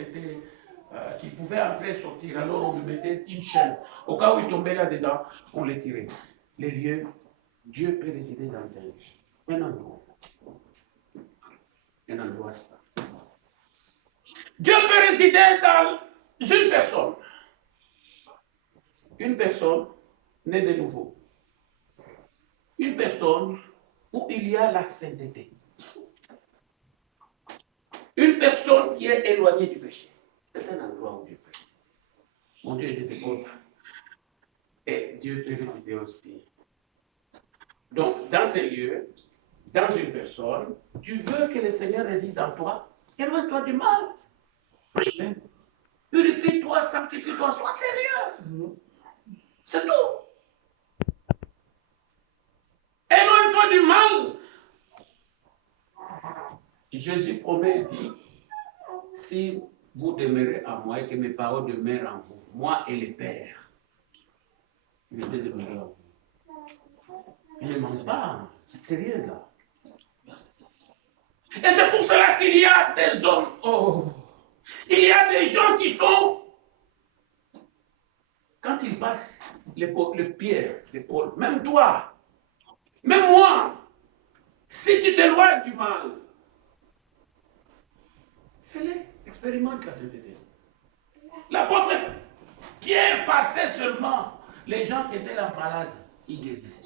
qu'il pouvait entrer et sortir. Alors on lui mettait une chaîne. Au cas où il tombait là-dedans, on les tirait. Les lieux, Dieu peut résider dans un endroit. Un endroit ça. Dieu peut résider dans une personne. Une personne née de nouveau. Une personne où il y a la sainteté. Une personne qui est éloignée du péché. C'est un endroit où Dieu peut résider. Mon Dieu, je te compte. Et Dieu peut résider aussi. Donc, dans ces lieux, dans une personne, tu veux que le Seigneur réside en toi, éloigne-toi du mal. Prie. Purifie-toi, sanctifie-toi, sois sérieux. C'est tout. Éloigne-toi du mal. Jésus promet, il dit, si vous demeurez en moi et que mes paroles demeurent en vous, moi et le Père, je vais demeurer en vous. Il ne ment pas, c'est sérieux là. Et c'est pour cela qu'il y a des hommes, il y a des gens qui sont, quand ils passent le Pierre, l'épaule, même toi, même moi, si tu t'éloignes du mal, fais-le, expérimente la sainteté. L'apôtre Pierre passait seulement, les gens qui étaient là malades, il guérissait.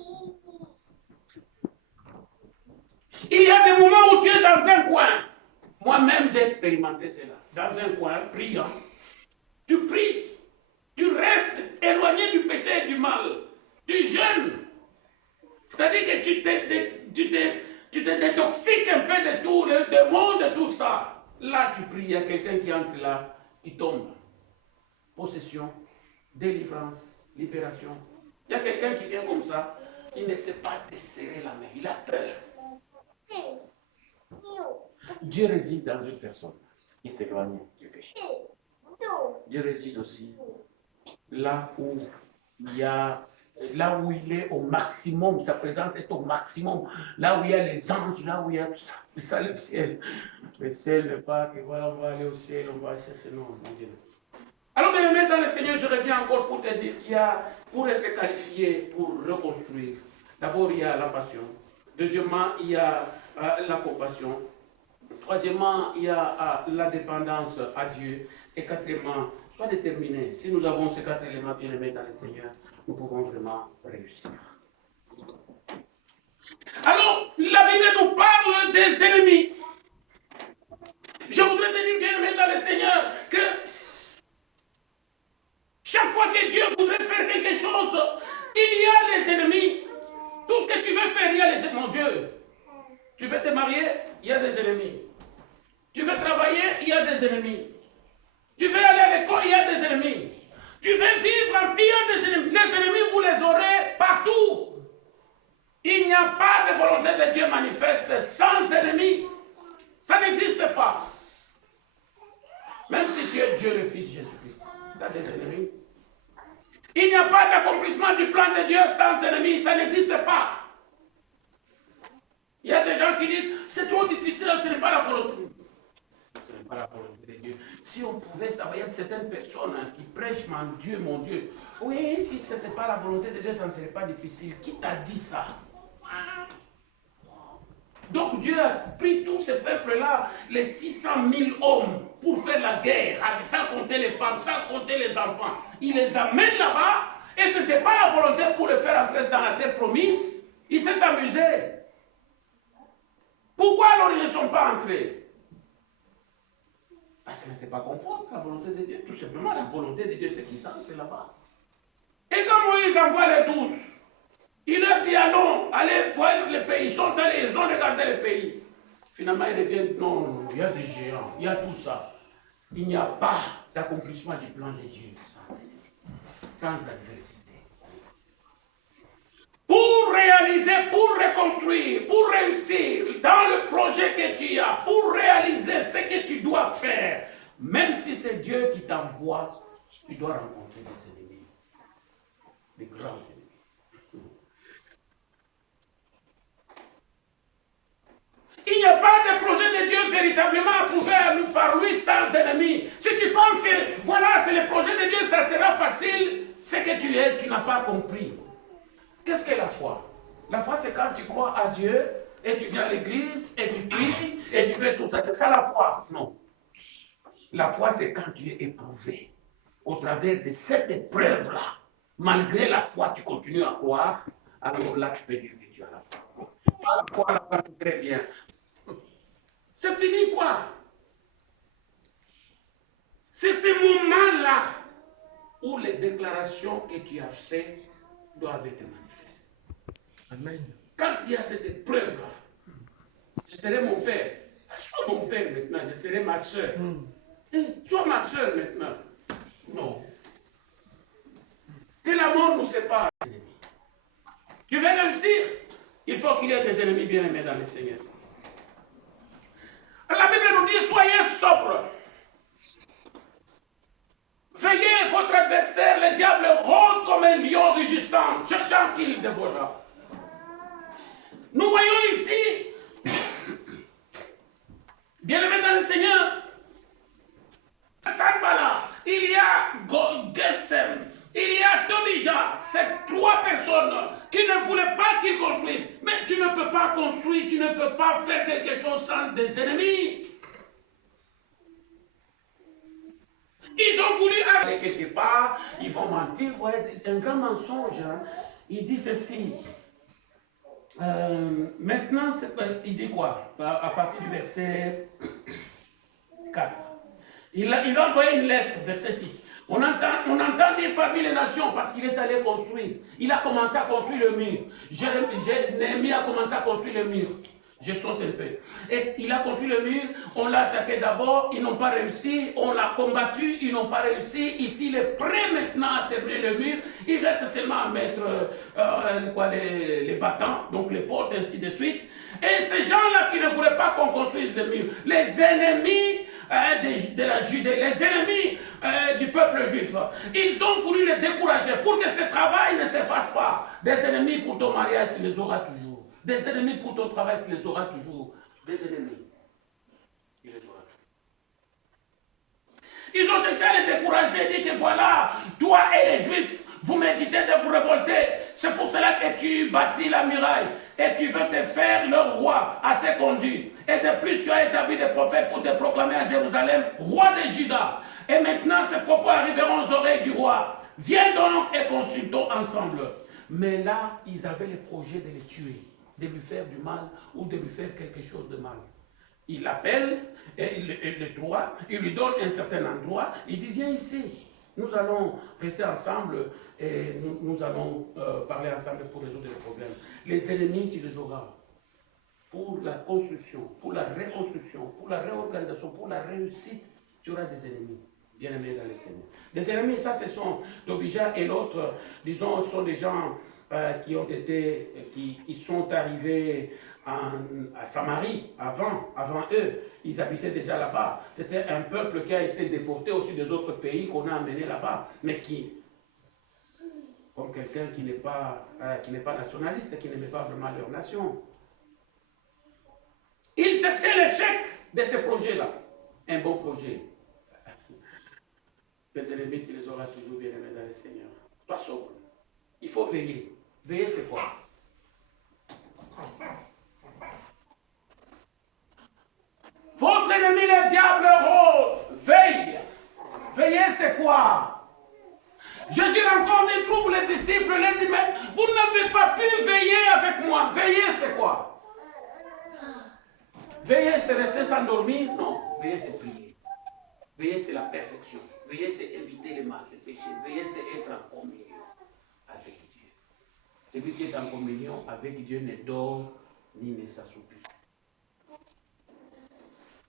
Il y a des moments où tu es dans un coin. Moi-même, j'ai expérimenté cela. Dans un coin, priant. Tu pries. Tu restes éloigné du péché et du mal. Tu jeûnes. C'est-à-dire que tu te détoxiques un peu de tout, le démon, de tout ça. Là, tu pries. Il y a quelqu'un qui entre là, qui tombe. Possession, délivrance, libération. Il y a quelqu'un qui vient comme ça. Il ne sait pas te serrer la main. Il a peur. Dieu réside dans une personne qui s'éloigne du péché. Dieu réside aussi là où il est au maximum, sa présence est au maximum, là où il y a les anges, là où il y a tout ça. C'est ça le ciel. Le ciel n'est pas que voilà, on va aller au ciel, on va chercher, non, mon Dieu. Alors, bien aimé dans le Seigneur, je reviens encore pour te dire qu'il y a, pour être qualifié, pour reconstruire, d'abord il y a la passion. Deuxièmement, il y a la compassion. Troisièmement, il y a la dépendance à Dieu. Et quatrièmement, sois déterminé. Si nous avons ces 4 éléments bien aimés dans le Seigneur, nous pouvons vraiment réussir. Alors, la Bible nous parle des ennemis. Je voudrais te dire, bien aimé dans le Seigneur, que chaque fois que Dieu voudrait faire quelque chose, il y a les ennemis. Tout ce que tu veux faire, il y Tu veux te marier, il y a des ennemis. Tu veux travailler, il y a des ennemis. Tu veux aller à l'école, il y a des ennemis. Tu veux vivre en paix, il y a des ennemis. Les ennemis, vous les aurez partout. Il n'y a pas de volonté de Dieu manifeste sans ennemis. Ça n'existe pas. Même si tu es Dieu le Fils Jésus-Christ, tu as des ennemis. Il n'y a pas d'accomplissement du plan de Dieu sans ennemis. Ça n'existe pas. Il y a des gens qui disent, c'est trop difficile, ce n'est pas la volonté. Ce n'est pas la volonté de Dieu. Si on pouvait savoir, il y a certaines personnes qui prêchent, mon Dieu. Oui, si ce n'était pas la volonté de Dieu, ça ne serait pas difficile. Qui t'a dit ça? Donc Dieu a pris tous ces peuples-là, les 600 000 hommes, pour faire la guerre, sans compter les femmes, sans compter les enfants. Il les amène là-bas, et ce n'était pas la volonté pour les faire entrer dans la terre promise. Il s'est amusé. Pourquoi alors ils ne sont pas entrés? Parce que ce n'était pas conforme à la volonté de Dieu. Tout simplement, la volonté de Dieu, c'est qu'ils entrent là-bas. Et quand Moïse envoie les 12, il leur dit, allons, allez voir le pays. Ils sont allés, ils ont regardé le pays. Finalement, ils reviennent, non, il y a des géants, il y a tout ça. Il n'y a pas d'accomplissement du plan de Dieu sans ennemis, sans adversité. Pour réaliser, pour reconstruire, pour réussir dans le projet que tu as, pour réaliser ce que tu dois faire, même si c'est Dieu qui t'envoie, tu dois rencontrer des ennemis, des grands ennemis. Il n'y a pas de projet de Dieu véritablement approuvé par lui sans ennemis. Si tu penses que voilà, c'est le projet de Dieu, ça sera facile, ce que tu es, tu n'as pas compris. Qu'est-ce que la foi? La foi, c'est quand tu crois à Dieu et tu viens à l'église et tu pries et tu fais tout ça. C'est ça la foi? Non. La foi, c'est quand tu es éprouvé au travers de cette épreuve-là. Malgré la foi, tu continues à croire, alors là, tu peux dire que tu as la foi. La foi, la foi, c'est très bien. C'est fini quoi? C'est ce moment-là où les déclarations que tu as faites doivent être manifestées. Amen. Quand il y a cette épreuve-là, je serai mon père. Sois mon père maintenant, je serai ma soeur. Sois ma soeur maintenant. Non. Que la mort nous sépare. Tu veux réussir? Il faut qu'il y ait des ennemis bien-aimés dans le Seigneur. La Bible nous dit, soyez sobres. Veillez votre adversaire, le diable rôde comme un lion rugissant, cherchant qu'il dévorera. Nous voyons ici, bien-aimés dans le Seigneur, Sanballat, il y a Gesem, il y a Tobija, ces trois personnes qui ne voulaient pas qu'ils construisent. Mais tu ne peux pas construire, tu ne peux pas faire quelque chose sans des ennemis. Ils ont voulu aller quelque part, ils vont mentir, vous voyez, un grand mensonge. Hein. Il dit ceci. Maintenant, il dit quoi? À partir du verset 4. Il a envoyé une lettre, verset 6. On entend dire parmi les nations, parce qu'il est allé construire. Il a commencé à construire le mur. Néhémie a commencé à construire le mur. Je saute un peu. Et il a construit le mur, on l'a attaqué d'abord, ils n'ont pas réussi, on l'a combattu, ils n'ont pas réussi. Ici, il est prêt maintenant à terminer le mur. Il reste seulement à mettre les battants, donc les portes, ainsi de suite. Et ces gens-là qui ne voulaient pas qu'on construise le mur, les ennemis de la Judée, les ennemis du peuple juif, ils ont voulu les décourager pour que ce travail ne se fasse pas. Des ennemis pour ton mariage, tu les auras toujours. Des ennemis pour ton travail, tu les auras toujours. Des ennemis, tu les auras toujours. Ils ont cherché à les décourager, dit que voilà, toi et les Juifs, vous méditez de vous révolter. C'est pour cela que tu bâtis la muraille et tu veux te faire leur roi, assez conduit. Et de plus, tu as établi des prophètes pour te proclamer à Jérusalem, roi de Juda. Et maintenant, ces propos arriveront aux oreilles du roi. Viens donc et consultons ensemble. Mais là, ils avaient le projet de les tuer, de lui faire du mal ou de lui faire quelque chose de mal. Il l'appelle, et il le trouve, il lui donne un certain endroit, il dit viens ici, nous allons rester ensemble et nous allons parler ensemble pour résoudre les problèmes. Les ennemis, tu les auras. pour la construction, pour la reconstruction, pour la réorganisation, pour la réussite, tu auras des ennemis, bien-aimés dans les Seigneur. Des ennemis, ça, ce sont Tobija et l'autre, disons, sont des gens qui ont été, qui sont arrivés à Samarie avant eux. Ils habitaient déjà là-bas. C'était un peuple qui a été déporté aussi des autres pays qu'on a amené là-bas, mais qui, comme quelqu'un qui n'est pas nationaliste, qui n'aimait pas vraiment leur nation. Ils cherchaient l'échec de ce projet-là. Un bon projet. Les ennemis, tu les auras toujours bien aimés dans le Seigneur. Sois sobre. Il faut veiller. Veiller, c'est quoi? Votre ennemi, le diable, rôde. Veille. Veiller, c'est quoi? Jésus rencontre et trouve les disciples, les dit, mais vous n'avez pas pu veiller avec moi. Veiller, c'est quoi? Veiller, c'est rester sans dormir? Non. Veiller, c'est prier. Veiller, c'est la perfection. Veiller, c'est éviter le mal, le péché. Veiller, c'est être en communion avec Dieu. Celui qui est en communion avec Dieu ne dort ni ne s'assoupit.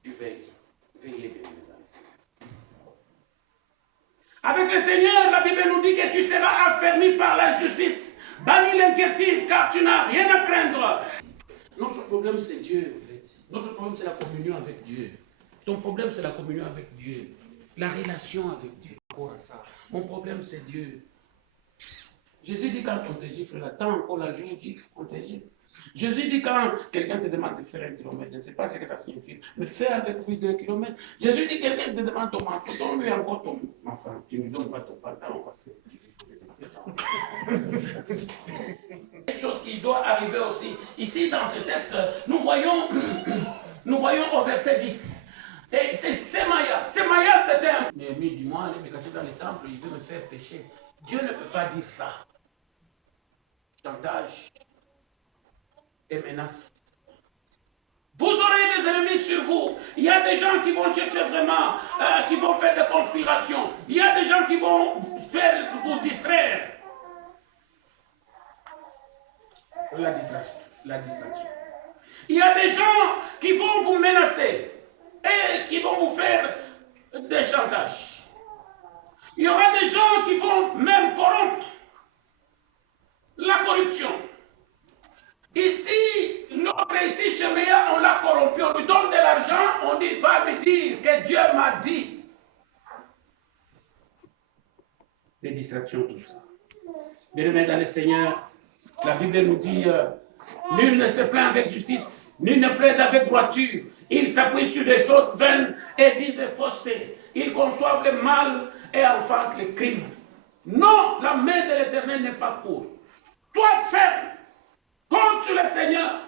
Tu veilles. Veillez bien, mesdames. Avec le Seigneur, la Bible nous dit que tu seras affermi par la justice. Bannis l'inquiétude, car tu n'as rien à craindre. Notre problème, c'est Dieu, en fait. Notre problème, c'est la communion avec Dieu. Ton problème, c'est la communion avec Dieu. La relation avec Dieu. Mon problème, c'est Dieu. Jésus dit quand on te gifle, là, tant qu'on la joue, gifle, on te gifle. Jésus dit quand quelqu'un te demande de faire 1 kilomètre, je ne sais pas ce que ça signifie, mais fais avec lui 2 kilomètres. Jésus dit quelqu'un te demande ton manteau, donne-lui encore ton enfant. Tu ne lui donnes pas ton pantalon parce que quelque chose qui doit arriver aussi. Ici, dans ce texte, nous voyons au verset 10. Et c'est Semaya. Semaya, c'était un ennemi du moi, aller me cacher dans les temples, il veut me faire pécher. Dieu ne peut pas dire ça. Chantage et menace. Vous aurez des ennemis sur vous. Il y a des gens qui vont chercher vraiment, qui vont faire des conspirations. Il y a des gens qui vont faire vous distraire. La distraction. Il y a des gens qui vont vous menacer et qui vont vous faire des chantages. Il y aura des gens qui vont même corrompre. La corruption. Ici, l'autre ici, Cheméa, on l'a corrompu, on lui donne de l'argent, on dit, va lui dire que Dieu m'a dit. Des distractions, tout ça. Bien-aimés dans le Seigneur, la Bible nous dit, nul ne se plaint avec justice, nul ne plaide avec droiture. Ils s'appuient sur des choses vaines et disent des faussetés. Ils conçoivent le mal et enfantent le crime. Non, la main de l'Éternel n'est pas courte. Toi, ferme. Compte sur le Seigneur.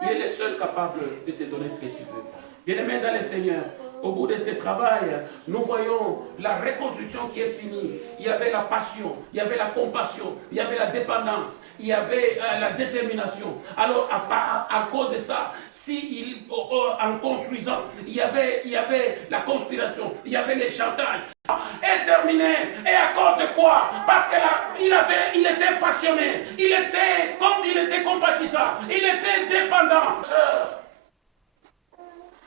Il est le seul capable de te donner ce que tu veux. Bien-aimés dans le Seigneur, au bout de ce travail, nous voyons la reconstruction qui est finie. Il y avait la passion, il y avait la compassion, il y avait la dépendance, il y avait la détermination. Alors, à cause de ça, en construisant, il y avait la conspiration, il y avait les chantages. Est terminé. Et à cause de quoi? Parce qu'il était passionné, il était compatissant, il était dépendant.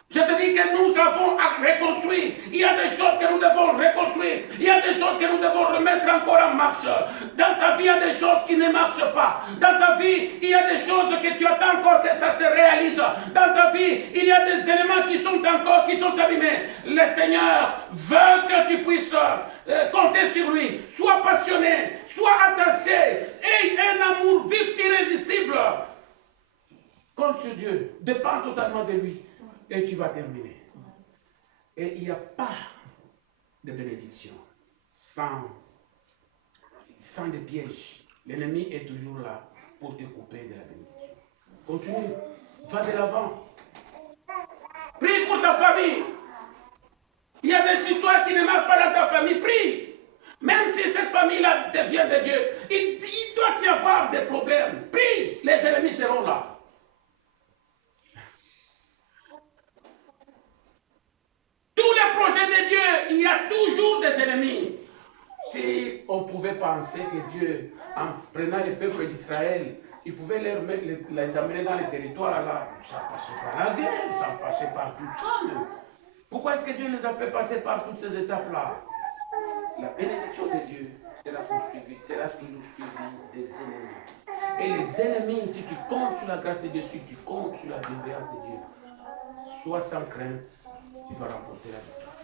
Je te dis que nous avons à reconstruire. Il y a des choses que nous devons reconstruire. Il y a des choses que nous devons remettre encore en marche. Dans ta vie, il y a des choses qui ne marchent pas. Dans ta vie, il y a des choses que tu attends encore que ça se réalise. Dans ta vie, il y a des éléments qui sont abîmés. Le Seigneur veut que tu puisses compter sur lui. Sois passionné, sois attaché. Aie un amour vif, irrésistible. Compte sur Dieu. Dépends totalement de lui. Et tu vas terminer. Et il n'y a pas de bénédiction sans des pièges. L'ennemi est toujours là pour te couper de la bénédiction. Continue. Va de l'avant. Prie pour ta famille. Il y a des histoires qui ne marchent pas dans ta famille. Prie. Même si cette famille-là devient de Dieu, il doit y avoir des problèmes. Prie. Les ennemis seront là. Tous les projets de Dieu, il y a toujours des ennemis. Si on pouvait avaient pensé que Dieu, en prenant les peuples d'Israël, il pouvait les amener dans les territoires là. Ça passait par la guerre, ça passait par tout ça. Même. Pourquoi est-ce que Dieu les a fait passer par toutes ces étapes-là? La bénédiction de Dieu sera toujours suivie des ennemis. Et les ennemis, si tu comptes sur la grâce de Dieu, si tu comptes sur la bienveillance de Dieu, sois sans crainte, tu vas remporter la victoire.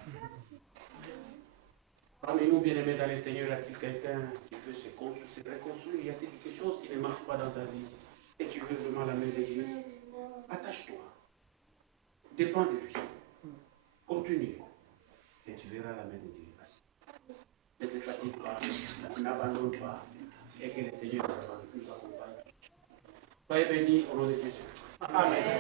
Parmi nous, bien-aimés dans les Seigneurs, y a-t-il quelqu'un qui veut se reconstruire? Y a-t-il quelque chose qui ne marche pas dans ta vie et tu veux vraiment la main de Dieu? Attache-toi. Dépends de lui. Continue. Et tu verras la main de Dieu. Ne te fatigue pas, n'abandonne pas, et que le Seigneur nous accompagne. Soyez bénis au nom de Jésus. Amen.